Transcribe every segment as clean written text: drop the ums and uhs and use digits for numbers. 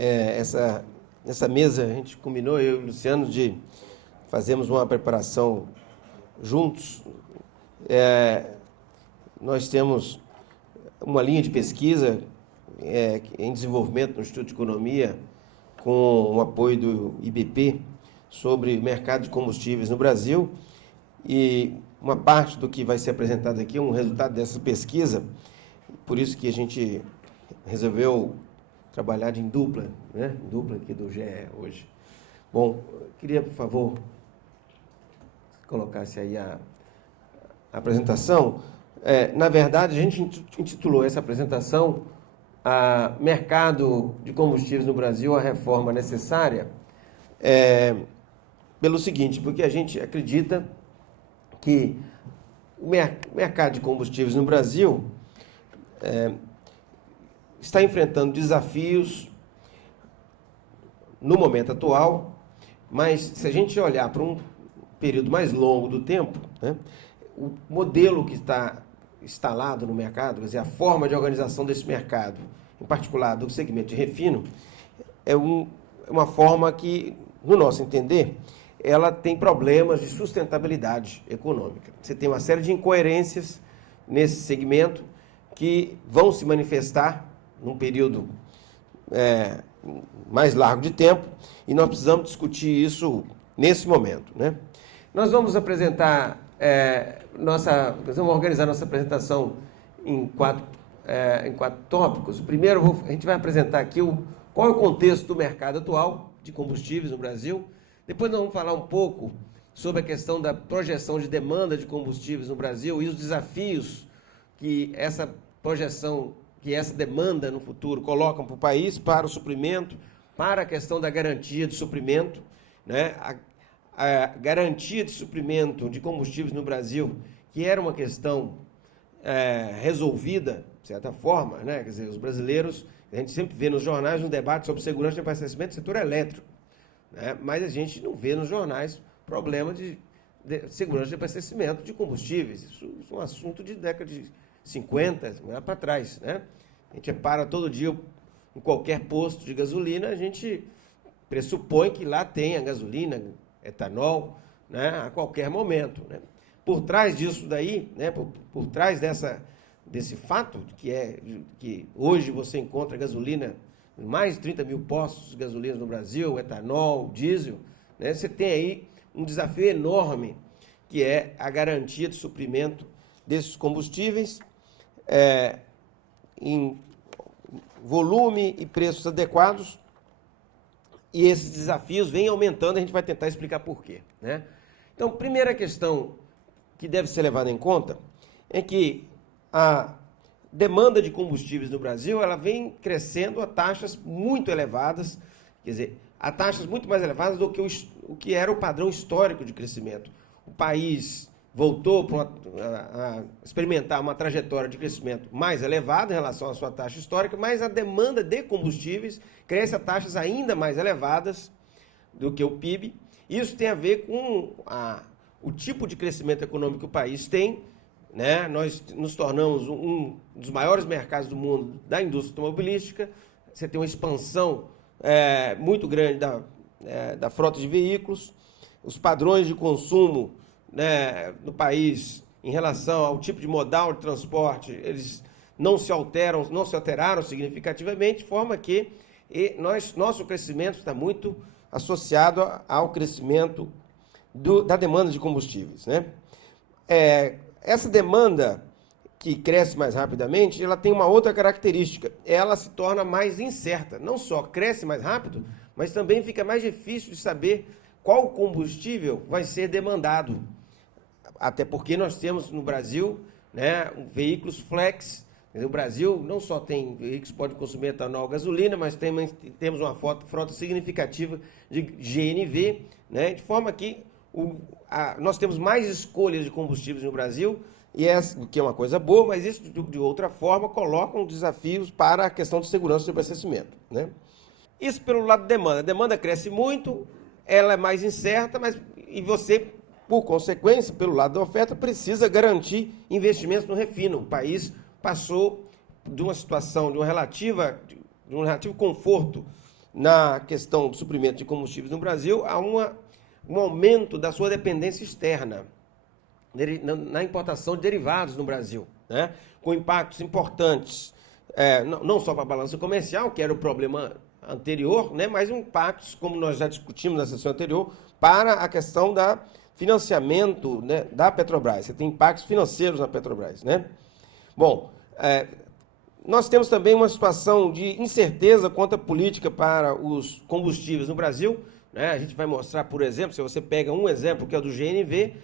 Essa mesa, a gente combinou, eu e o Luciano, de fazermos uma preparação juntos. Nós temos uma linha de pesquisa em desenvolvimento no Instituto de Economia, com o apoio do IBP, sobre o mercado de combustíveis no Brasil, e uma parte do que vai ser apresentado aqui é um resultado dessa pesquisa, por isso que a gente resolveu trabalhar em dupla, né? Dupla aqui do GE hoje. Bom, queria, por favor, colocasse aí a apresentação. Na verdade, a gente intitulou essa apresentação Mercado de Combustíveis no Brasil, a reforma necessária, pelo seguinte, porque a gente acredita que o mercado de combustíveis no Brasil está enfrentando desafios no momento atual, mas se a gente olhar para um período mais longo do tempo, né, o modelo que está instalado no mercado, quer dizer, a forma de organização desse mercado, em particular do segmento de refino, é uma forma que, no nosso entender, ela tem problemas de sustentabilidade econômica. Você tem uma série de incoerências nesse segmento que vão se manifestar num período mais largo de tempo, e nós precisamos discutir isso nesse momento, né? Nós vamos apresentar nós vamos organizar nossa apresentação em quatro tópicos. Primeiro, a gente vai apresentar aqui qual é o contexto do mercado atual de combustíveis no Brasil. Depois nós vamos falar um pouco sobre a questão da projeção de demanda de combustíveis no Brasil e os desafios que essa projeção, que essa demanda no futuro colocam para o país, para o suprimento, para a questão da garantia de suprimento, né? A garantia de suprimento de combustíveis no Brasil, que era uma questão resolvida, de certa forma, né? Quer dizer, os brasileiros, a gente sempre vê nos jornais um debate sobre segurança de abastecimento do setor elétrico, né? Mas a gente não vê nos jornais problema de segurança de abastecimento de combustíveis. Isso é um assunto de década de 50, para trás, né? A gente para todo dia em qualquer posto de gasolina, a gente pressupõe que lá tenha gasolina, etanol, né, a qualquer momento, né? Por trás disso daí, né, por trás desse fato, que hoje você encontra gasolina em mais de 30 mil postos de gasolina no Brasil, etanol, diesel, né, você tem aí um desafio enorme, que é a garantia de suprimento desses combustíveis em volume e preços adequados. E esses desafios vêm aumentando, a gente vai tentar explicar por quê, né? Então, primeira questão que deve ser levada em conta é que a demanda de combustíveis no Brasil, ela vem crescendo a taxas muito elevadas, quer dizer, a taxas muito mais elevadas do que o que era o padrão histórico de crescimento. O país voltou a experimentar uma trajetória de crescimento mais elevada em relação à sua taxa histórica, mas a demanda de combustíveis cresce a taxas ainda mais elevadas do que o PIB. Isso tem a ver com o tipo de crescimento econômico que o país tem, né? Nós nos tornamos um dos maiores mercados do mundo da indústria automobilística. Você tem uma expansão muito grande da frota de veículos, os padrões de consumo, né, no país, em relação ao tipo de modal de transporte, eles não se alteraram significativamente, de forma que nosso crescimento está muito associado ao crescimento da demanda de combustíveis, né? Essa demanda que cresce mais rapidamente, ela tem uma outra característica, ela se torna mais incerta. Não só cresce mais rápido, mas também fica mais difícil de saber qual combustível vai ser demandado. Até porque nós temos no Brasil, né, veículos flex. O Brasil não só tem veículos que podem consumir etanol ou gasolina, mas temos uma frota significativa de GNV, né, de forma que nós temos mais escolhas de combustíveis no Brasil, o que é uma coisa boa, mas isso, de outra forma, coloca desafios para a questão de segurança de abastecimento, né? Isso pelo lado da demanda. A demanda cresce muito, ela é mais incerta, e você, por consequência, pelo lado da oferta, precisa garantir investimentos no refino. O país passou de uma situação de um relativo conforto na questão do suprimento de combustíveis no Brasil a um aumento da sua dependência externa na importação de derivados no Brasil, né? Com impactos importantes, não só para a balança comercial, que era o problema anterior, né? Mas impactos, como nós já discutimos na sessão anterior, para a questão da financiamento, né, da Petrobras. Você tem impactos financeiros na Petrobras, né? Bom, nós temos também uma situação de incerteza quanto à política para os combustíveis no Brasil, né? A gente vai mostrar, por exemplo, se você pega um exemplo que é o do GNV,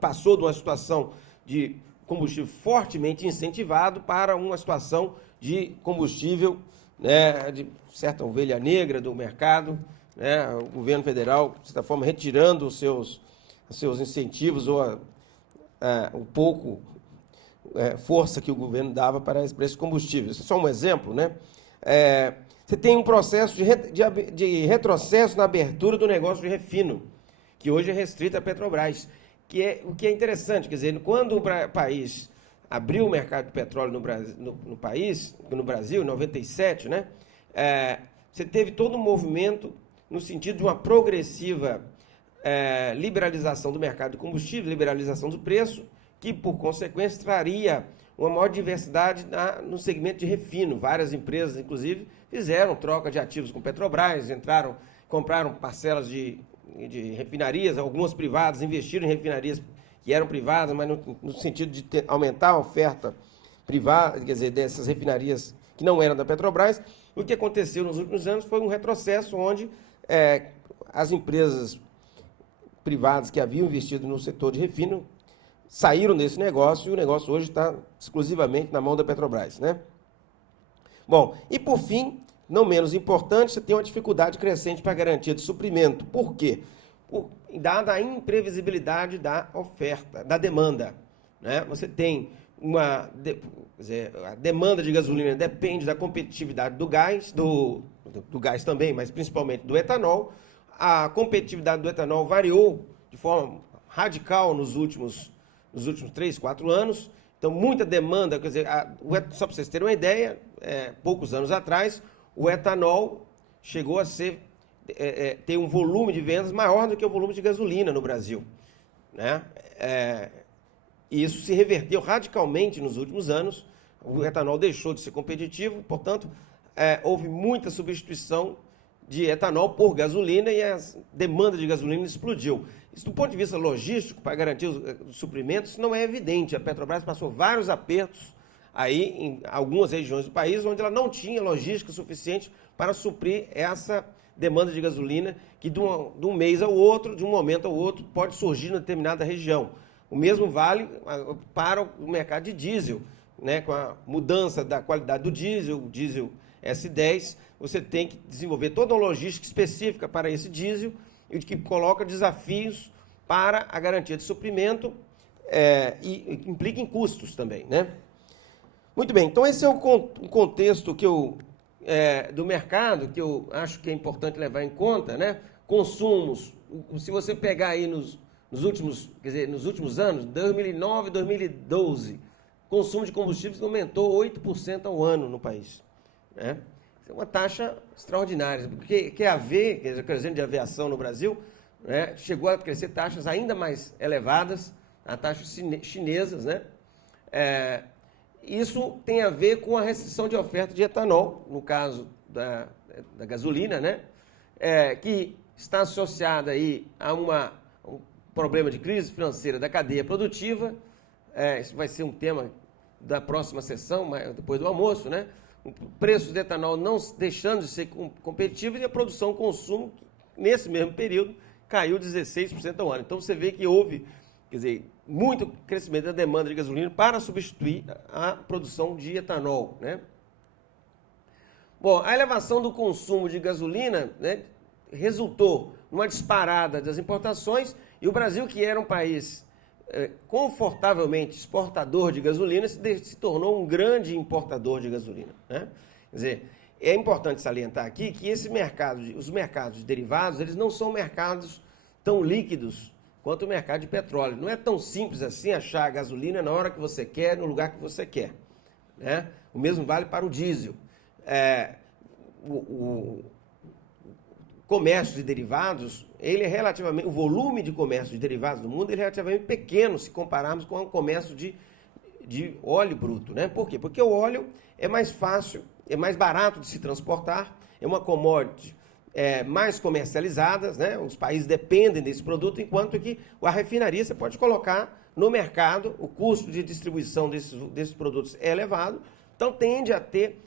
passou de uma situação de combustível fortemente incentivado para uma situação de combustível, né, de certa ovelha negra do mercado, né? O governo federal, de certa forma, retirando os seus incentivos ou um pouco força que o governo dava para esses combustíveis. Isso é só um exemplo, né? Você tem um processo de retrocesso na abertura do negócio de refino, que hoje é restrito à Petrobras, o que é interessante, quer dizer, quando o país abriu o mercado de petróleo no Brasil, em 97, né? Você teve todo um movimento no sentido de uma progressiva liberalização do mercado de combustível, liberalização do preço, que, por consequência, traria uma maior diversidade no segmento de refino. Várias empresas, inclusive, fizeram troca de ativos com Petrobras, compraram parcelas de refinarias, algumas privadas investiram em refinarias que eram privadas, mas no sentido de aumentar a oferta privada, quer dizer, dessas refinarias que não eram da Petrobras. O que aconteceu nos últimos anos foi um retrocesso onde as empresas privadas que haviam investido no setor de refino saíram desse negócio e o negócio hoje está exclusivamente na mão da Petrobras, né? Bom, e por fim, não menos importante, você tem uma dificuldade crescente para a garantia de suprimento. Por quê? Dada a imprevisibilidade da oferta, da demanda, né? Você tem a demanda de gasolina depende da competitividade do gás, do gás também, mas principalmente do etanol. A competitividade do etanol variou de forma radical nos últimos 3, 4 anos. Então, muita demanda, quer dizer, só para vocês terem uma ideia, poucos anos atrás, o etanol chegou a ter um volume de vendas maior do que o volume de gasolina no Brasil, né? E isso se reverteu radicalmente nos últimos anos. O etanol deixou de ser competitivo, portanto, houve muita substituição de etanol por gasolina e a demanda de gasolina explodiu. Isso, do ponto de vista logístico, para garantir os suprimentos, não é evidente. A Petrobras passou vários apertos aí em algumas regiões do país onde ela não tinha logística suficiente para suprir essa demanda de gasolina que de um mês ao outro, de um momento ao outro, pode surgir em determinada região. O mesmo vale para o mercado de diesel, né? Com a mudança da qualidade do diesel, o diesel S10, você tem que desenvolver toda uma logística específica para esse diesel e que coloca desafios para a garantia de suprimento e implica em custos também, né? Muito bem, então esse é o contexto do mercado que eu acho que é importante levar em conta, né? Consumos, se você pegar aí nos últimos anos, 2009, 2012, consumo de combustíveis aumentou 8% ao ano no país, né? É uma taxa extraordinária, porque a crescente de aviação no Brasil, né, chegou a crescer taxas ainda mais elevadas, a taxas chinesas, né? Isso tem a ver com a restrição de oferta de etanol, no caso da gasolina, né? Que está associada aí a um problema de crise financeira da cadeia produtiva. Isso vai ser um tema da próxima sessão, depois do almoço, né? O preço do etanol não deixando de ser competitivo e a produção e consumo, nesse mesmo período, caiu 16% ao ano. Então, você vê que houve, quer dizer, muito crescimento da demanda de gasolina para substituir a produção de etanol, né? Bom, a elevação do consumo de gasolina, né, resultou numa disparada das importações e o Brasil, que era um país confortavelmente exportador de gasolina, se tornou um grande importador de gasolina, né? Quer dizer, é importante salientar aqui que os mercados de derivados, eles não são mercados tão líquidos quanto o mercado de petróleo. Não é tão simples assim achar a gasolina na hora que você quer, no lugar que você quer, né? O mesmo vale para o diesel. o comércio de derivados, ele é relativamente, o volume de comércio de derivados do mundo ele é relativamente pequeno se compararmos com o comércio de óleo bruto, né? Por quê? Porque o óleo é mais fácil, é mais barato de se transportar, é uma commodity mais comercializada, né? Os países dependem desse produto, enquanto que a refinaria você pode colocar no mercado, o custo de distribuição desses produtos é elevado, então tende a ter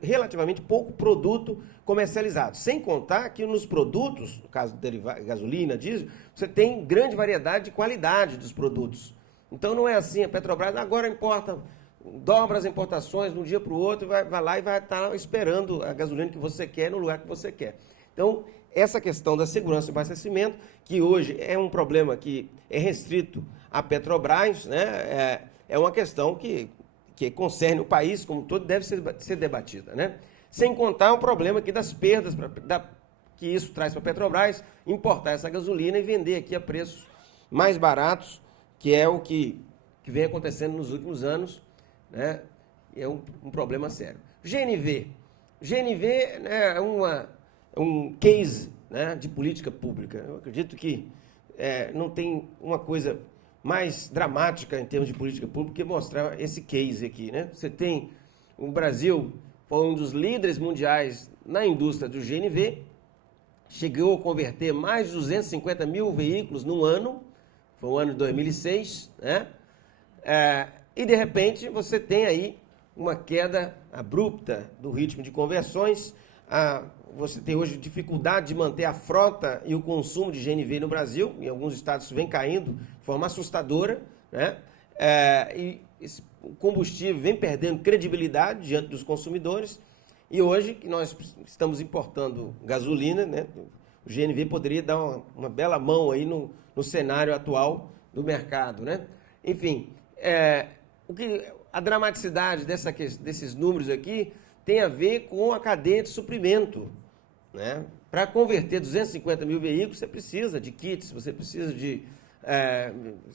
relativamente pouco produto comercializado. Sem contar que nos produtos, no caso de gasolina, diesel, você tem grande variedade de qualidade dos produtos. Então não é assim, a Petrobras agora importa, dobra as importações de um dia para o outro, vai lá e vai estar esperando a gasolina que você quer no lugar que você quer. Então, essa questão da segurança de abastecimento, que hoje é um problema que é restrito à Petrobras, né, é uma questão que concerne o país como um todo, deve ser debatida, né? Sem contar o problema aqui das perdas que isso traz para a Petrobras, importar essa gasolina e vender aqui a preços mais baratos, que é o que vem acontecendo nos últimos anos, né? É um problema sério. GNV, né, é um case, né, de política pública. Eu acredito que não tem uma coisa mais dramática em termos de política pública que mostrar esse case aqui, né? Você tem o Brasil, foi um dos líderes mundiais na indústria do GNV, chegou a converter mais de 250 mil veículos no ano, foi o ano de 2006, né? E de repente você tem aí uma queda abrupta do ritmo de conversões, você tem hoje dificuldade de manter a frota e o consumo de GNV no Brasil, em alguns estados isso vem caindo de forma assustadora, né? O combustível vem perdendo credibilidade diante dos consumidores, e hoje que nós estamos importando gasolina, né? O GNV poderia dar uma bela mão aí no cenário atual do mercado, né? Enfim, a dramaticidade desses números aqui tem a ver com a cadeia de suprimento, né? Para converter 250 mil veículos, você precisa de kits, você precisa de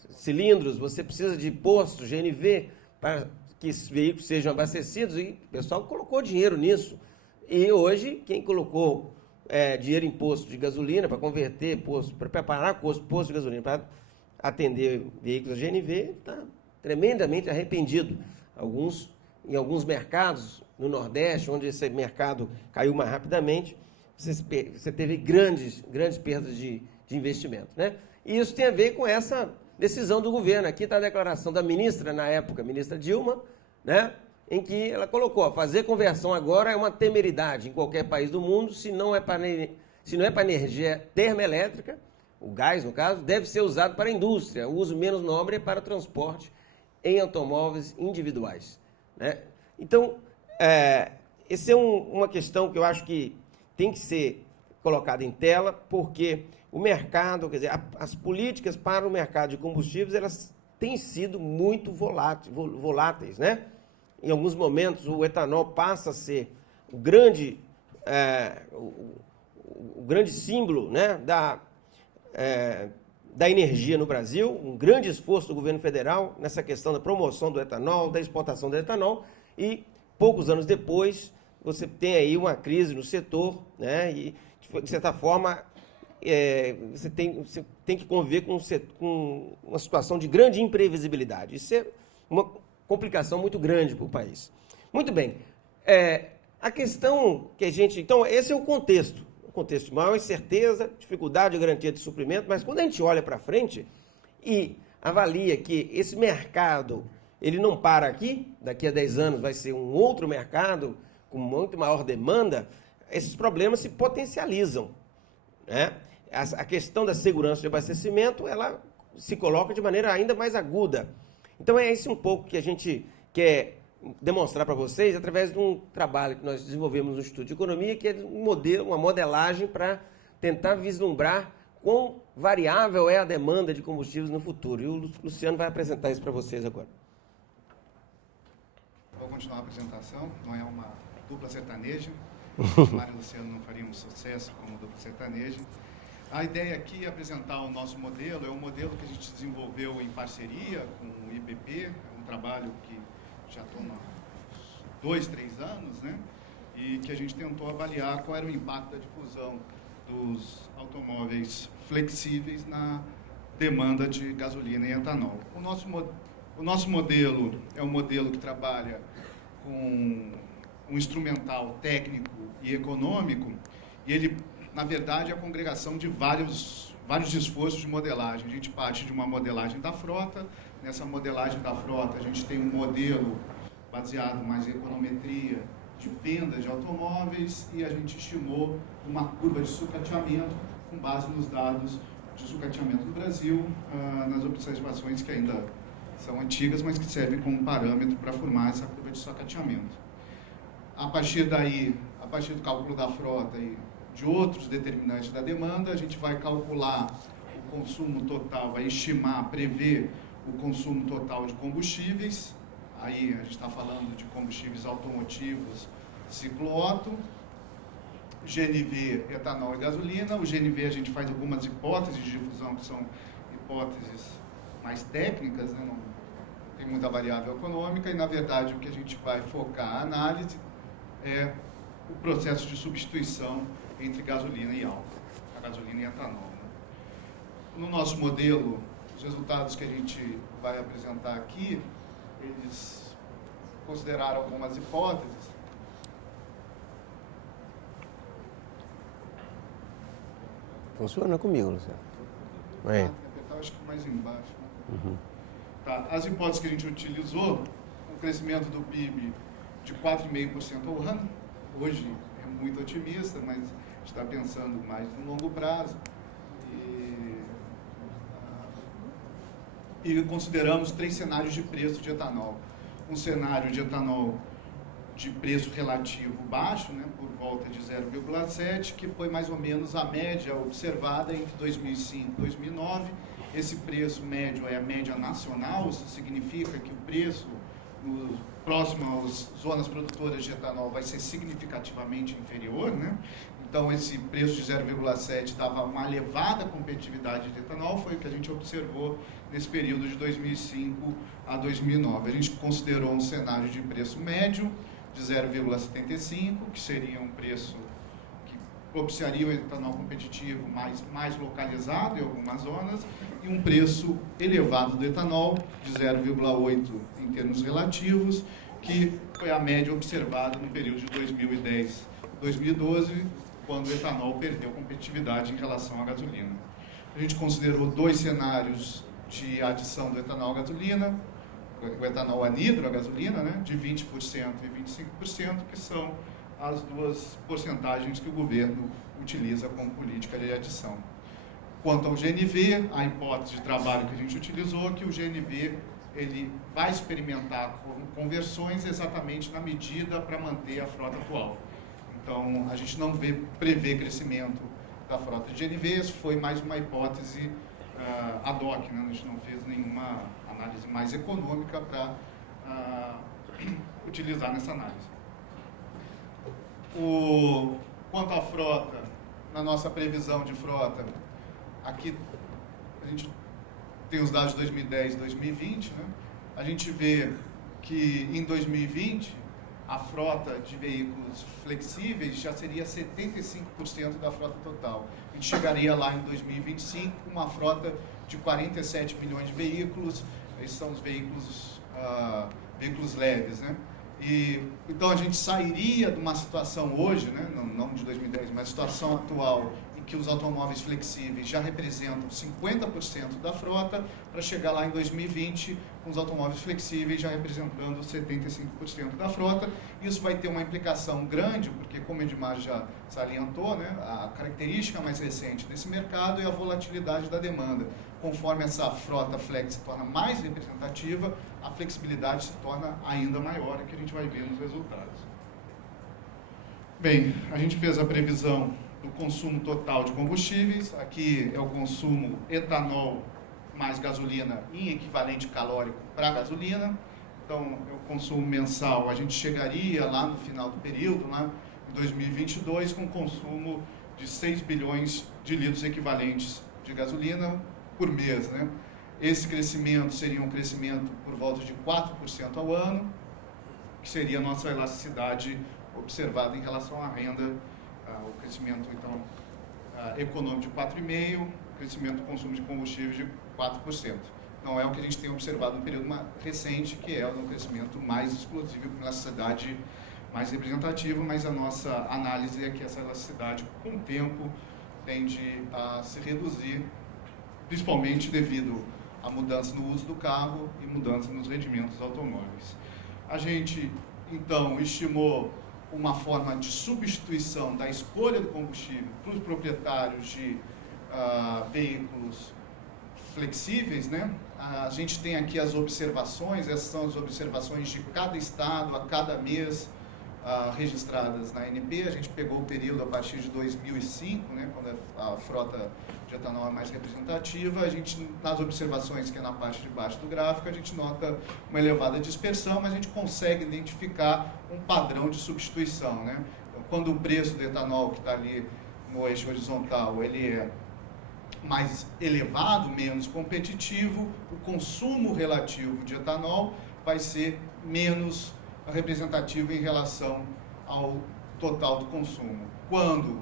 cilindros, você precisa de postos GNV para que esses veículos sejam abastecidos, e o pessoal colocou dinheiro nisso. E hoje, quem colocou dinheiro em posto de gasolina para converter posto, para preparar posto de gasolina para atender veículos GNV, está tremendamente arrependido. Em alguns mercados no Nordeste, onde esse mercado caiu mais rapidamente, você teve grandes perdas de investimento, né? E isso tem a ver com essa decisão do governo. Aqui está a declaração da ministra, na época, a ministra Dilma, né? Em que ela colocou, fazer conversão agora é uma temeridade em qualquer país do mundo, se não é para energia termoelétrica, o gás, no caso, deve ser usado para a indústria. O uso menos nobre é para transporte em automóveis individuais, né? Então, essa é uma questão que eu acho que tem que ser colocada em tela, porque o mercado, quer dizer, as políticas para o mercado de combustíveis, elas têm sido muito voláteis, né? Em alguns momentos, o etanol passa a ser o grande símbolo, né, da energia no Brasil, um grande esforço do governo federal nessa questão da promoção do etanol, da exportação do etanol, e poucos anos depois você tem aí uma crise no setor, né, e de certa forma você tem que conviver com uma situação de grande imprevisibilidade. Isso é uma complicação muito grande para o país. Muito bem, a questão que a gente... Então, esse é o contexto de maior incerteza, dificuldade de garantia de suprimento, mas quando a gente olha para frente e avalia que esse mercado, ele não para aqui, daqui a 10 anos vai ser um outro mercado com muito maior demanda, esses problemas se potencializam, né? A questão da segurança de abastecimento, ela se coloca de maneira ainda mais aguda. Então é esse um pouco que a gente quer demonstrar para vocês através de um trabalho que nós desenvolvemos no Instituto de Economia, que é uma modelagem para tentar vislumbrar quão variável é a demanda de combustíveis no futuro. E o Luciano vai apresentar isso para vocês agora. Vou continuar a apresentação, não é uma dupla sertaneja. Mário e Luciano não fariam sucesso como dupla sertaneja. A ideia aqui é apresentar o nosso modelo, é um modelo que a gente desenvolveu em parceria com o IBP, é um trabalho que já toma 2, 3 anos, né? e que a gente tentou avaliar qual era o impacto da difusão dos automóveis flexíveis na demanda de gasolina e etanol. O nosso modelo é um modelo que trabalha com um instrumental técnico e econômico, e ele, na verdade, é a congregação de vários esforços de modelagem. A gente parte de uma modelagem da frota. Nessa modelagem da frota, a gente tem um modelo baseado mais em econometria de venda de automóveis, e a gente estimou uma curva de sucateamento com base nos dados de sucateamento do Brasil, nas observações que ainda são antigas, mas que servem como parâmetro para formar essa curva de sucateamento. A partir daí, a partir do cálculo da frota e de outros determinantes da demanda, a gente vai calcular o consumo total, vai estimar, prever o consumo total de combustíveis. Aí a gente está falando de combustíveis automotivos, ciclo-Otto, GNV, etanol e gasolina. O GNV a gente faz algumas hipóteses de difusão, que são hipóteses mais técnicas, né? Não tem muita variável econômica, e na verdade o que a gente vai focar a análise é o processo de substituição entre gasolina e álcool, a gasolina e etanol, né? No nosso modelo, os resultados que a gente vai apresentar aqui, eles consideraram algumas hipóteses. Funciona comigo, Luciano. É. Acho que mais embaixo. Né? Uhum. Tá. As hipóteses que a gente utilizou, um crescimento do PIB de 4,5% ao ano. Hoje é muito otimista, mas a gente está pensando mais no longo prazo. E consideramos 3 cenários de preço de etanol. Um cenário de etanol de preço relativo baixo, né, por volta de 0,7, que foi mais ou menos a média observada entre 2005 e 2009. Esse preço médio é a média nacional, isso significa que o preço próximo às zonas produtoras de etanol vai ser significativamente inferior, né? Então, esse preço de 0,7 dava uma elevada competitividade de etanol, foi o que a gente observou nesse período de 2005 a 2009. A gente considerou um cenário de preço médio de 0,75, que seria um preço que propiciaria o etanol competitivo mais localizado em algumas zonas, e um preço elevado do etanol de 0,8 em termos relativos, que foi a média observada no período de 2010-2012, quando o etanol perdeu competitividade em relação à gasolina. A gente considerou 2 cenários de adição do etanol à gasolina, o etanol anidro à gasolina, né, de 20% e 25%, que são as 2 porcentagens que o governo utiliza como política de adição. Quanto ao GNV, a hipótese de trabalho que a gente utilizou, que o GNV ele vai experimentar conversões exatamente na medida para manter a frota atual. Então, a gente não prevê crescimento da frota de GNV, isso foi mais uma hipótese ad hoc, né? A gente não fez nenhuma análise mais econômica para utilizar nessa análise. Quanto à frota, na nossa previsão de frota, aqui a gente tem os dados de 2010 e 2020, né? A gente vê que em 2020 a frota de veículos flexíveis já seria 75% da frota total. A gente chegaria lá em 2025 com uma frota de 47 milhões de veículos. Esses são os veículos leves, né? Então a gente sairia de uma situação hoje, né, não de 2010, mas a situação atual, em que os automóveis flexíveis já representam 50% da frota, para chegar lá em 2020 com os automóveis flexíveis já representando 75% da frota. Isso vai ter uma implicação grande, porque, como o Edmar já salientou, né, a característica mais recente desse mercado é a volatilidade da demanda. Conforme essa frota flex se torna mais representativa, a flexibilidade se torna ainda maior, que a gente vai ver nos resultados. Bem, a gente fez a previsão do consumo total de combustíveis. Aqui é o consumo etanol mais gasolina em equivalente calórico para gasolina. Então, é o consumo mensal. A gente chegaria lá no final do período, né, em 2022, com consumo de 6 bilhões de litros equivalentes de gasolina por mês, né? Esse crescimento seria um crescimento por volta de 4% ao ano, que seria a nossa elasticidade observado em relação à renda, o crescimento, então, econômico de 4,5%, crescimento do consumo de combustíveis de 4%. Não é o que a gente tem observado no período recente, que é um crescimento mais explosivo, com elasticidade mais representativa, mas a nossa análise é que essa elasticidade, com o tempo, tende a se reduzir, principalmente devido à mudança no uso do carro e mudança nos rendimentos automóveis. A gente, então, estimou uma forma de substituição da escolha do combustível para os proprietários de veículos flexíveis, né? A gente tem aqui as observações, essas são as observações de cada estado, a cada mês, registradas na ANP. A gente pegou o período a partir de 2005, né, quando a frota de etanol é mais representativa. A gente, nas observações, que é na parte de baixo do gráfico, a gente nota uma elevada dispersão, mas a gente consegue identificar um padrão de substituição, né? Então, quando o preço do etanol, que está ali no eixo horizontal, ele é mais elevado, menos competitivo, o consumo relativo de etanol vai ser menos representativo em relação ao total do consumo. Quando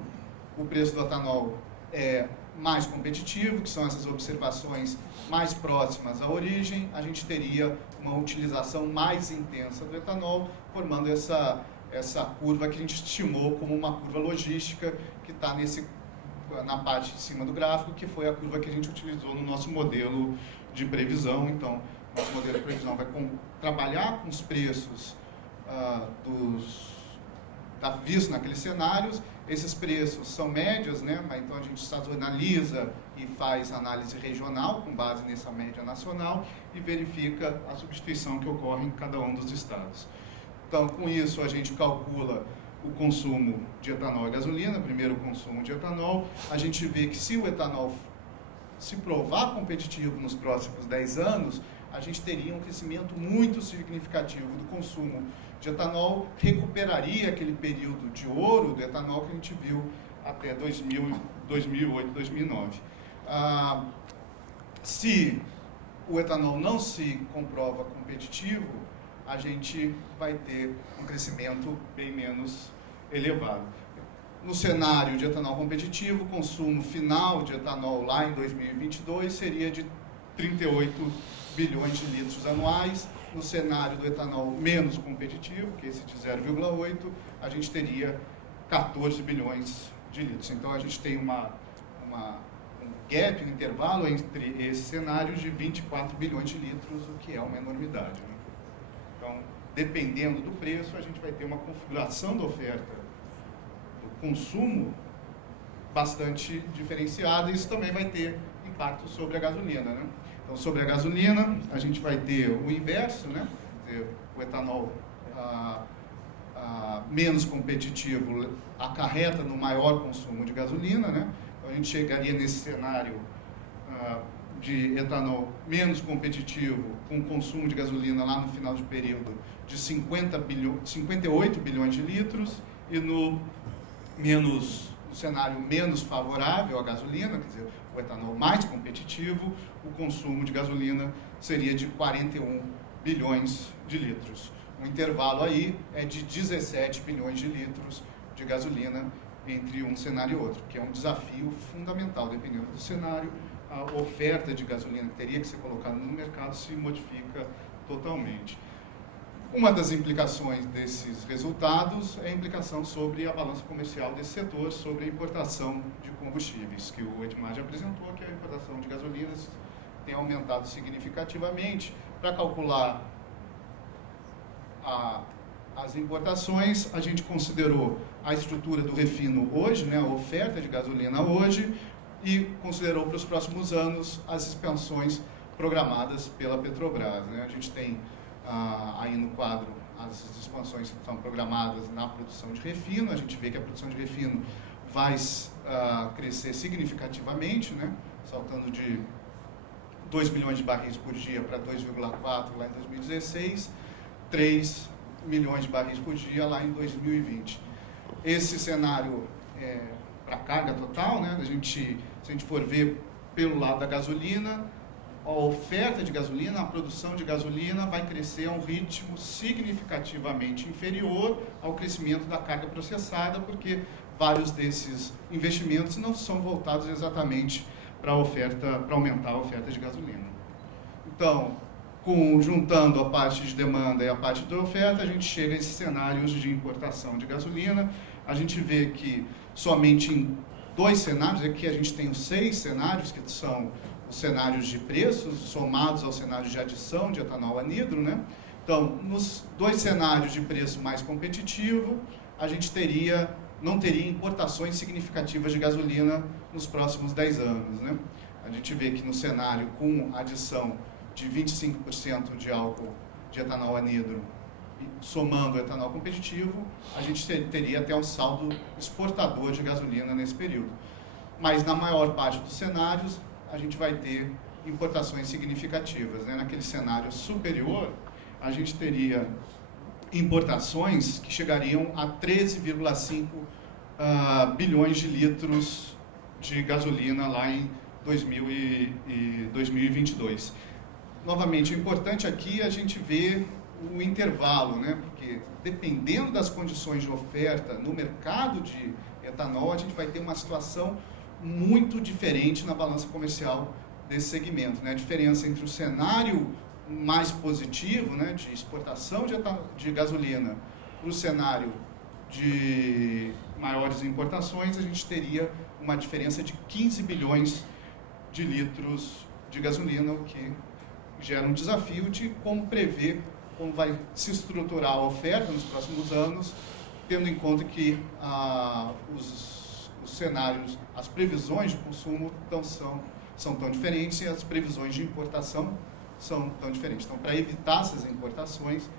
o preço do etanol é mais competitivo, que são essas observações mais próximas à origem, a gente teria uma utilização mais intensa do etanol, formando essa curva que a gente estimou como uma curva logística, que está na parte de cima do gráfico, que foi a curva que a gente utilizou no nosso modelo de previsão. Então, nosso modelo de previsão vai trabalhar com os preços vistos naqueles cenários. Esses preços são médias, né? Mas então a gente sazonaliza e faz análise regional com base nessa média nacional e verifica a substituição que ocorre em cada um dos estados. Então, com isso, a gente calcula o consumo de etanol e gasolina, primeiro o consumo de etanol. A gente vê que se o etanol se provar competitivo nos próximos 10 anos, a gente teria um crescimento muito significativo do consumo de etanol, recuperaria aquele período de ouro do etanol que a gente viu até 2008, 2009. Se o etanol não se comprova competitivo, a gente vai ter um crescimento bem menos elevado. No cenário de etanol competitivo, o consumo final de etanol lá em 2022 seria de 38 bilhões de litros anuais. No cenário do etanol menos competitivo, que é esse de 0,8, a gente teria 14 bilhões de litros. Então, a gente tem um gap, um intervalo entre esses cenários de 24 bilhões de litros, o que é uma enormidade, né? Então, dependendo do preço, a gente vai ter uma configuração da oferta do consumo bastante diferenciada, e isso também vai ter impacto sobre a gasolina, né? Então, sobre a gasolina, a gente vai ter o inverso, né? O etanol menos competitivo acarreta no maior consumo de gasolina, né? Então, a gente chegaria nesse cenário de etanol menos competitivo, com consumo de gasolina lá no final de período de 58 bilhões de litros, e no cenário menos favorável à gasolina, quer dizer, o etanol mais competitivo, o consumo de gasolina seria de 41 bilhões de litros. O intervalo aí é de 17 bilhões de litros de gasolina entre um cenário e outro, que é um desafio fundamental. Dependendo do cenário, a oferta de gasolina que teria que ser colocada no mercado se modifica totalmente. Uma das implicações desses resultados é a implicação sobre a balança comercial desse setor, sobre a importação de combustíveis, que o Edmar já apresentou, que a importação de gasolinas tem aumentado significativamente. Para calcular as importações, a gente considerou a estrutura do refino hoje, né, a oferta de gasolina hoje, e considerou para os próximos anos as expansões programadas pela Petrobras, né? A gente tem aí no quadro as expansões que estão programadas na produção de refino. A gente vê que a produção de refino vai crescer significativamente, né? Saltando de 2 milhões de barris por dia para 2,4 lá em 2016, 3 milhões de barris por dia lá em 2020. Esse cenário para a carga total, né? Se a gente for ver pelo lado da gasolina, a oferta de gasolina, a produção de gasolina vai crescer a um ritmo significativamente inferior ao crescimento da carga processada, porque vários desses investimentos não são voltados exatamente para aumentar a oferta de gasolina. Então, juntando a parte de demanda e a parte da oferta, a gente chega a esses cenários de importação de gasolina. A gente vê que somente em 2 cenários, aqui a gente tem os 6 cenários, que são os cenários de preços, somados aos cenários de adição de etanol anidro, né? Então, nos 2 cenários de preço mais competitivo, a gente não teria importações significativas de gasolina nos próximos 10 anos, né? A gente vê que no cenário com adição de 25% de álcool de etanol anidro, somando o etanol competitivo, a gente teria até um saldo exportador de gasolina nesse período. Mas na maior parte dos cenários, a gente vai ter importações significativas, né? Naquele cenário superior, a gente teria importações que chegariam a 13,5 bilhões de litros de gasolina lá em 2022. Novamente, o importante aqui é a gente ver o intervalo, né? Porque dependendo das condições de oferta no mercado de etanol, a gente vai ter uma situação muito diferente na balança comercial desse segmento, né? A diferença entre o cenário mais positivo, né, de exportação de gasolina para o cenário de maiores importações, a gente teria uma diferença de 15 bilhões de litros de gasolina, o que gera um desafio de como prever como vai se estruturar a oferta nos próximos anos, tendo em conta que os cenários, as previsões de consumo são tão diferentes e as previsões de importação são tão diferentes. Então, para evitar essas importações,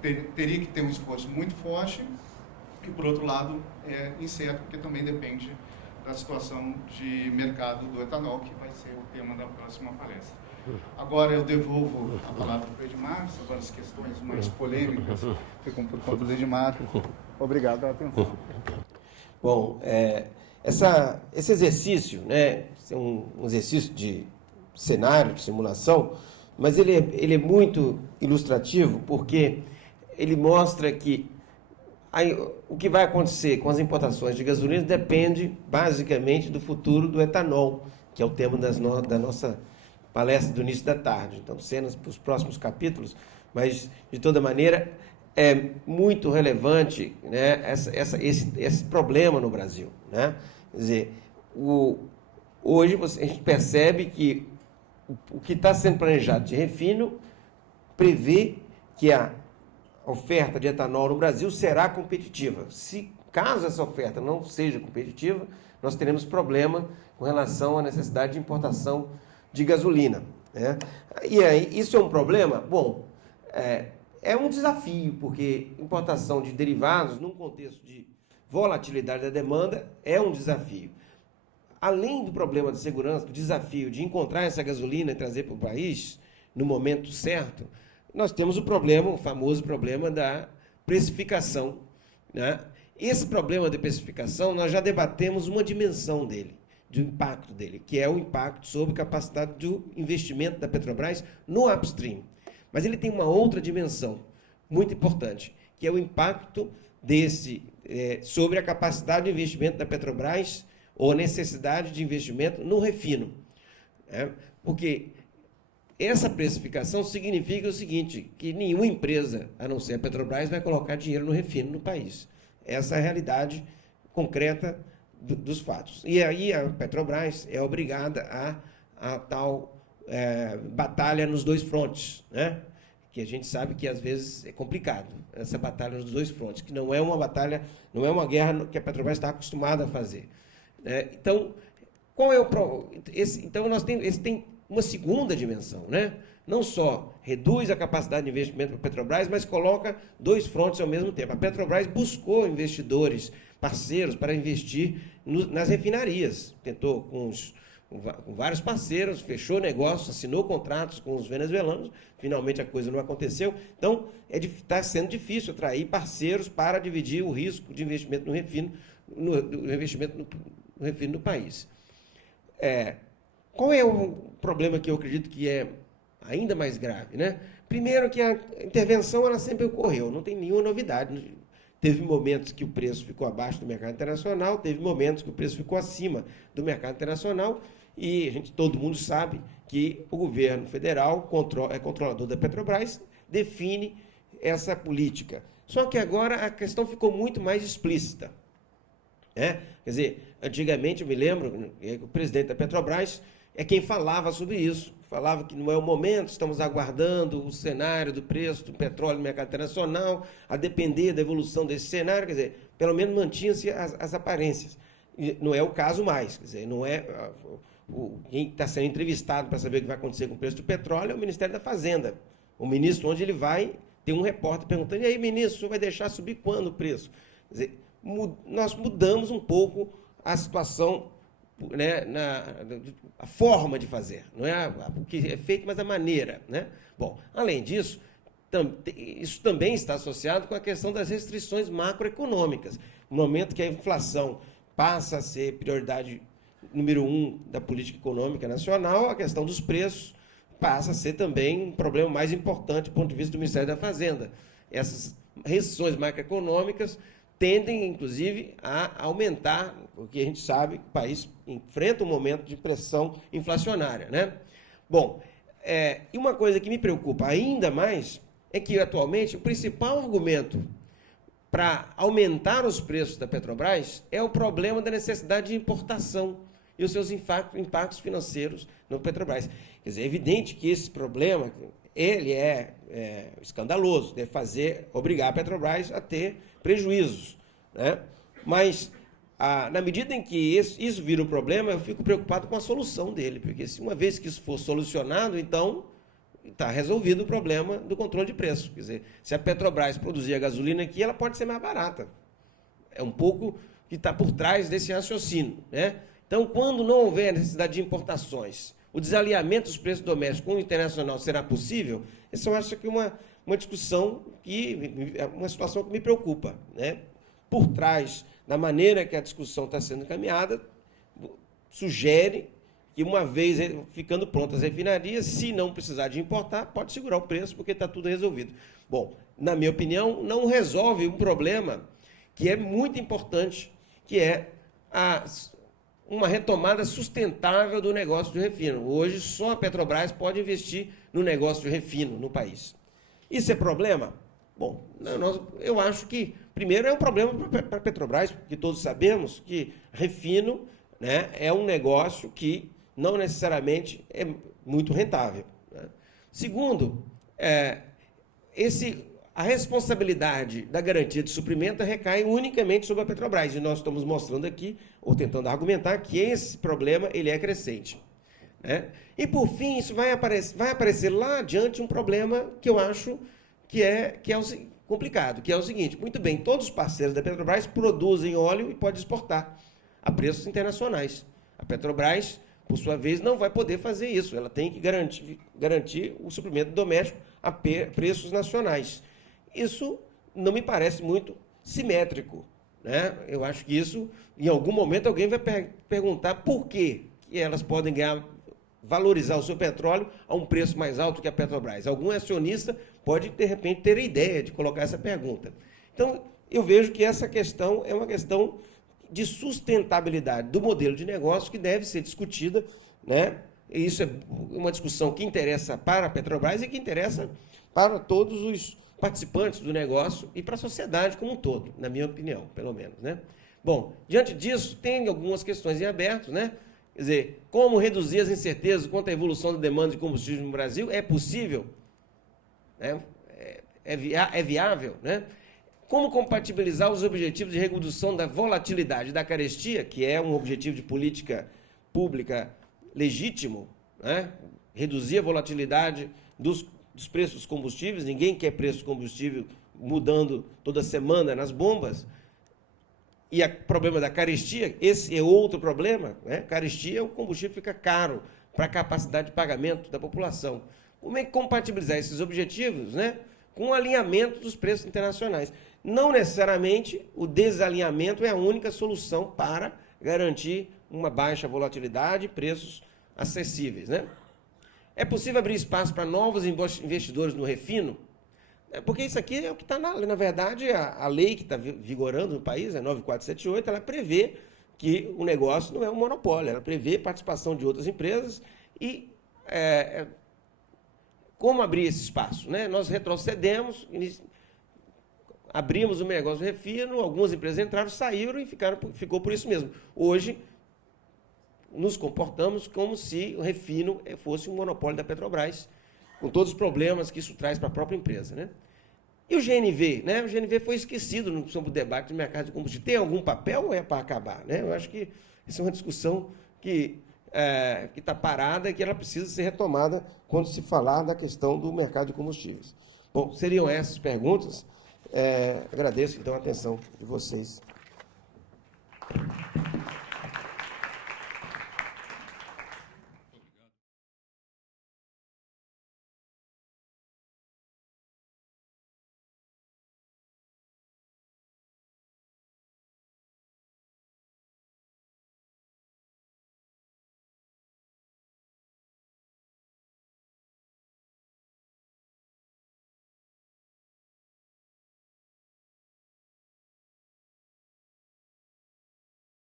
teria que ter um esforço muito forte e, por outro lado, é incerto, porque também depende da situação de mercado do etanol, que vai ser o tema da próxima palestra. Agora eu devolvo a palavra para o Edmar, agora as questões mais polêmicas ficam por conta do Edmar. Obrigado pela atenção. Bom, esse exercício, né, é um exercício de cenário, de simulação, mas ele é muito ilustrativo porque ele mostra que o que vai acontecer com as importações de gasolina depende basicamente do futuro do etanol, que é o tema da nossa palestra do início da tarde. Então, cenas para os próximos capítulos, mas, de toda maneira, é muito relevante, né, esse problema no Brasil, né? Quer dizer, hoje a gente percebe que o que está sendo planejado de refino prevê que a oferta de etanol no Brasil será competitiva. Caso essa oferta não seja competitiva, nós teremos problema com relação à necessidade de importação de gasolina, né? E aí, isso é um problema? Bom, é um desafio, porque importação de derivados, num contexto de volatilidade da demanda, é um desafio. Além do problema de segurança, do desafio de encontrar essa gasolina e trazer para o país no momento certo, nós temos o famoso problema da precificação, né? Esse problema de precificação, nós já debatemos uma dimensão dele, do impacto dele, que é o impacto sobre a capacidade do investimento da Petrobras no upstream. Mas ele tem uma outra dimensão muito importante, que é o impacto sobre a capacidade de investimento da Petrobras ou a necessidade de investimento no refino, né? Porque essa precificação significa o seguinte, que nenhuma empresa, a não ser a Petrobras, vai colocar dinheiro no refino no país. Essa é a realidade concreta dos fatos. E aí a Petrobras é obrigada a tal batalha nos dois frontes, né? Que a gente sabe que às vezes é complicado, essa batalha nos dois frontes, que não é uma batalha, não é uma guerra que a Petrobras está acostumada a fazer. Então, qual é então nós tem uma segunda dimensão, né? Não só reduz a capacidade de investimento da Petrobras, mas coloca dois frontes ao mesmo tempo. A Petrobras buscou investidores, parceiros, para investir nas refinarias. Tentou com vários parceiros, fechou negócios, assinou contratos com os venezuelanos, finalmente a coisa não aconteceu. Então, está sendo difícil atrair parceiros para dividir o risco de investimento no refino no país. Qual é o problema que eu acredito que é ainda mais grave, né? Primeiro que a intervenção ela sempre ocorreu, não tem nenhuma novidade. Teve momentos que o preço ficou abaixo do mercado internacional, teve momentos que o preço ficou acima do mercado internacional, e todo mundo sabe que o governo federal é controlador da Petrobras, define essa política. Só que agora a questão ficou muito mais explícita, né? Quer dizer, antigamente eu me lembro que o presidente da Petrobras é quem falava sobre isso, falava que não é o momento, estamos aguardando o cenário do preço do petróleo no mercado internacional, a depender da evolução desse cenário, quer dizer, pelo menos mantinha-se as aparências. E não é o caso mais, quer dizer, não é quem está sendo entrevistado para saber o que vai acontecer com o preço do petróleo é o Ministério da Fazenda, o ministro onde ele vai, tem um repórter perguntando, e aí, ministro, o senhor vai deixar subir quando o preço? Quer dizer, nós mudamos um pouco a situação, né, a forma de fazer, não é o que é feito, mas a maneira, né? Bom, além disso, isso também está associado com a questão das restrições macroeconômicas. No momento que a inflação passa a ser prioridade número 1 da política econômica nacional, a questão dos preços passa a ser também um problema mais importante do ponto de vista do Ministério da Fazenda. Essas restrições macroeconômicas tendem, inclusive, a aumentar, porque a gente sabe que o país enfrenta um momento de pressão inflacionária, né? Bom, e uma coisa que me preocupa ainda mais é que, atualmente, o principal argumento para aumentar os preços da Petrobras é o problema da necessidade de importação e os seus impactos financeiros no Petrobras. Quer dizer, é evidente que esse problema ele é escandaloso, deve obrigar a Petrobras a ter prejuízos, né? Mas, na medida em que isso vira um problema, eu fico preocupado com a solução dele, porque se uma vez que isso for solucionado, então está resolvido o problema do controle de preço. Quer dizer, se a Petrobras produzir a gasolina aqui, ela pode ser mais barata. É um pouco que está por trás desse raciocínio, né? Então, quando não houver necessidade de importações, o desalinhamento dos preços domésticos com o internacional será possível? Essa eu acho que é uma discussão, uma situação que me preocupa, né? Por trás da maneira que a discussão está sendo encaminhada, sugere que, uma vez ficando prontas as refinarias, se não precisar de importar, pode segurar o preço, porque está tudo resolvido. Bom, na minha opinião, não resolve um problema que é muito importante, que é uma retomada sustentável do negócio de refino. Hoje, só a Petrobras pode investir no negócio de refino no país. Isso é problema? Bom, eu acho que, primeiro, é um problema para a Petrobras, porque todos sabemos que refino, né, é um negócio que não necessariamente é muito rentável, né? Segundo, a responsabilidade da garantia de suprimento recai unicamente sobre a Petrobras, e nós estamos mostrando aqui, ou tentando argumentar, que esse problema ele é crescente, né? E, por fim, isso vai aparecer lá adiante um problema que eu acho que é complicado, que é o seguinte: muito bem, todos os parceiros da Petrobras produzem óleo e podem exportar a preços internacionais. A Petrobras, por sua vez, não vai poder fazer isso, ela tem que garantir o suprimento doméstico a preços nacionais. Isso não me parece muito simétrico, né? Eu acho que isso, em algum momento, alguém vai perguntar por que elas podem valorizar o seu petróleo a um preço mais alto que a Petrobras. Algum acionista pode, de repente, ter a ideia de colocar essa pergunta. Então, eu vejo que essa questão é uma questão de sustentabilidade do modelo de negócio que deve ser discutida, né? E isso é uma discussão que interessa para a Petrobras e que interessa para todos os participantes do negócio e para a sociedade como um todo, na minha opinião, pelo menos, né? Bom, diante disso, tem algumas questões em aberto, né? Quer dizer, como reduzir as incertezas quanto à evolução da demanda de combustível no Brasil? É possível? Né? É viável? Né? Como compatibilizar os objetivos de redução da volatilidade da carestia, que é um objetivo de política pública legítimo, né? Reduzir a volatilidade dos preços dos combustíveis, ninguém quer preço de combustível mudando toda semana nas bombas. E o problema da carestia, esse é outro problema, né? Carestia, o combustível fica caro para a capacidade de pagamento da população. Como é que compatibilizar esses objetivos, né, com o alinhamento dos preços internacionais? Não necessariamente o desalinhamento é a única solução para garantir uma baixa volatilidade e preços acessíveis, né? É possível abrir espaço para novos investidores no refino? Porque isso aqui é o que está, na verdade, a lei que está vigorando no país, a 9478, ela prevê que o negócio não é um monopólio, ela prevê participação de outras empresas e como abrir esse espaço, né? Nós retrocedemos, abrimos o negócio do refino, algumas empresas entraram, saíram e ficou por isso mesmo. Hoje, nos comportamos como se o refino fosse um monopólio da Petrobras, com todos os problemas que isso traz para a própria empresa, né? E o GNV, né? O GNV foi esquecido sobre o debate do mercado de combustível. Tem algum papel ou é para acabar, né? Eu acho que essa é uma discussão que está parada e que ela precisa ser retomada quando se falar da questão do mercado de combustíveis. Bom, seriam essas perguntas. Agradeço, então, a atenção de vocês.